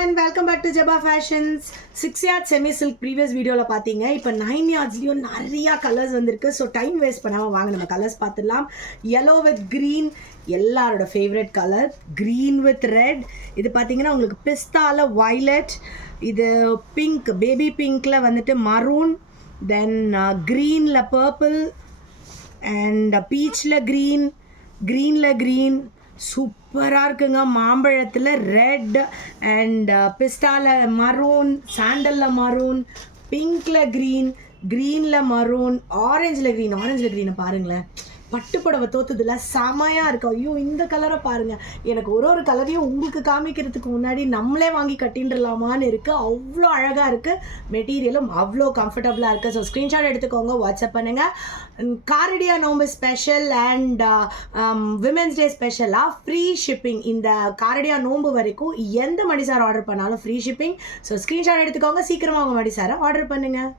and welcome back to Jabba Fashions. 6 yard semi silk previous videoல பாத்தீங்க. இப்போ 9 yardsலயும் நிறைய colours வந்திருக்கு. ஸோ டைம் வேஸ்ட் பண்ணாம வாங்க நம்ம கலர்ஸ் பார்த்துடலாம். yellow with green எல்லாரோட favourite colour. green with red. இது பார்த்தீங்கன்னா உங்களுக்கு பிஸ்தால violet. இது பிங்க் பேபி பிங்க்ல வந்துட்டு maroon. Then greenல purple and peachல green. greenல green. சூப்பராக இருக்குங்க. மாம்பழத்தில் ரெட் அண்ட் பிஸ்டாவில் மரூன், சாண்டலில் மரூன், பிங்க்கில் க்ரீன், க்ரீனில் மரூன், ஆரஞ்சில் க்ரீனை பாருங்களேன். பட்டுப்புடவை தோத்துதில்ல, செமையாக இருக்கும். ஐயோ இந்த கலரை பாருங்கள். எனக்கு ஒரு கலரையும் உங்களுக்கு காமிக்கிறதுக்கு முன்னாடி நம்மளே வாங்கி கட்டின்றலாமான்னு இருக்குது. அவ்வளோ அழகாக இருக்குது. மெட்டீரியலும் அவ்வளோ கம்ஃபர்டபுளாக இருக்குது. ஸோ ஸ்க்ரீன்ஷாட் எடுத்துக்கோங்க, வாட்ஸ்அப் பண்ணுங்கள். காரடியா நோம்பு ஸ்பெஷல் அண்ட் விமென்ஸ் டே ஸ்பெஷலாக ஃப்ரீ ஷிப்பிங். இந்த காரடியா நோம்பு வரைக்கும் எந்த மடிசார் ஆர்டர் பண்ணாலும் ஃப்ரீ ஷிப்பிங். ஸோ ஸ்க்ரீன்ஷாட் எடுத்துக்கோங்க, சீக்கிரமாக உங்கள் மடிசாரை ஆர்டர் பண்ணுங்கள்.